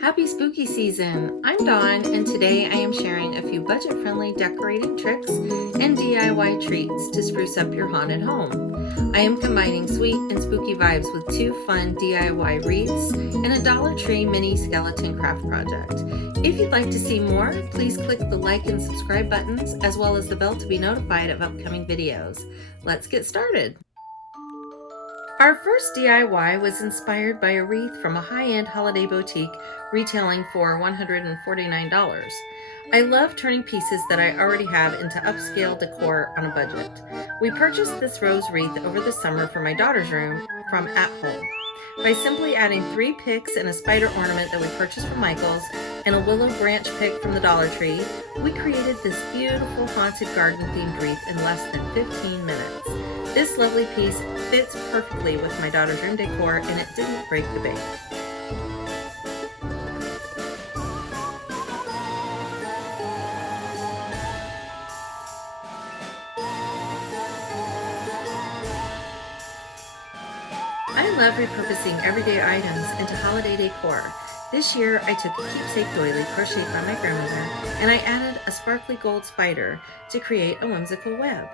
Happy spooky season! I'm Dawn, and today I am sharing a few budget-friendly decorating tricks and DIY treats to spruce up your haunted home. I am combining sweet and spooky vibes with two fun DIY wreaths and a Dollar Tree mini skeleton craft project. If you'd like to see more, please click the like and subscribe buttons as well as the bell to be notified of upcoming videos. Let's get started! Our first DIY was inspired by a wreath from a high-end holiday boutique retailing for $149. I love turning pieces that I already have into upscale decor on a budget. We purchased this rose wreath over the summer for my daughter's room from At Home. By simply adding 3 picks and a spider ornament that we purchased from Michael's and a willow branch pick from the Dollar Tree, we created this beautiful haunted garden-themed wreath in less than 15 minutes. This lovely piece fits perfectly with my daughter's room decor, and it didn't break the bank. I love repurposing everyday items into holiday decor. This year I took a keepsake doily crocheted by my grandmother, and I added a sparkly gold spider to create a whimsical web.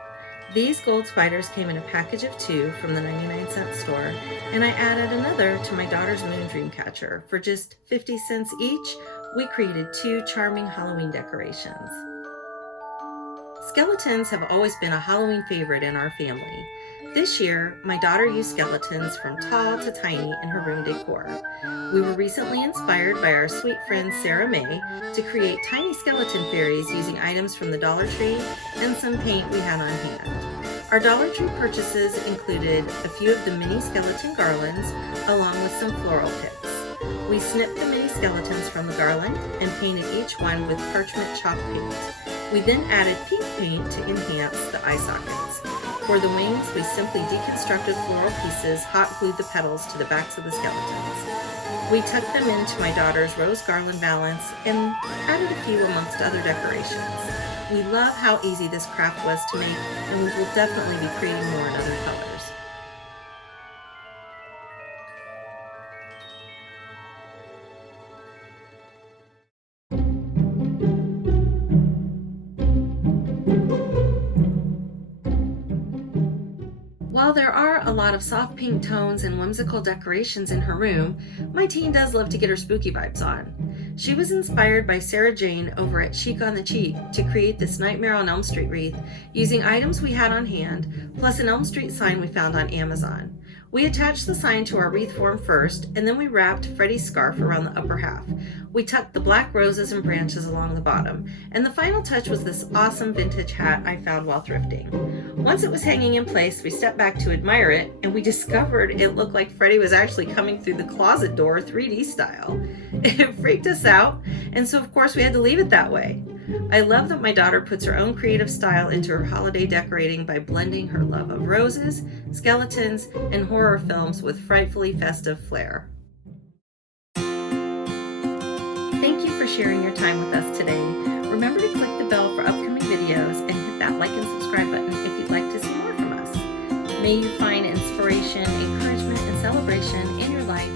These gold spiders came in a package of 2 from the 99-cent store, and I added another to my daughter's moon dream catcher. For just 50 cents each, we created 2 charming Halloween decorations. Skeletons have always been a Halloween favorite in our family. This year, my daughter used skeletons from tall to tiny in her room decor. We were recently inspired by our sweet friend Sarah May to create tiny skeleton fairies using items from the Dollar Tree and some paint we had on hand. Our Dollar Tree purchases included a few of the mini skeleton garlands along with some floral picks. We snipped the mini skeletons from the garland and painted each one with parchment chalk paint. We then added pink paint to enhance the eye sockets. For the wings, we simply deconstructed floral pieces, hot glued the petals to the backs of the skeletons. We tucked them into my daughter's rose garland valance and added a few amongst other decorations. We love how easy this craft was to make, and we will definitely be creating more in other colors. While there are a lot of soft pink tones and whimsical decorations in her room, my teen does love to get her spooky vibes on. She was inspired by Sarah Jane over at Chic on the Cheek to create this Nightmare on Elm Street wreath using items we had on hand, plus an Elm Street sign we found on Amazon. We attached the sign to our wreath form first, and then we wrapped Freddy's scarf around the upper half. We tucked the black roses and branches along the bottom, and the final touch was this awesome vintage hat I found while thrifting. Once it was hanging in place, we stepped back to admire it, and we discovered it looked like Freddy was actually coming through the closet door 3D style. It freaked us out, and so of course we had to leave it that way. I love that my daughter puts her own creative style into her holiday decorating by blending her love of roses, skeletons, and horror films with frightfully festive flair. Thank you for sharing your time with us today. Remember to click the bell for upcoming videos and hit that like and subscribe button if you'd like to see more from us. May you find inspiration, encouragement, and celebration in your life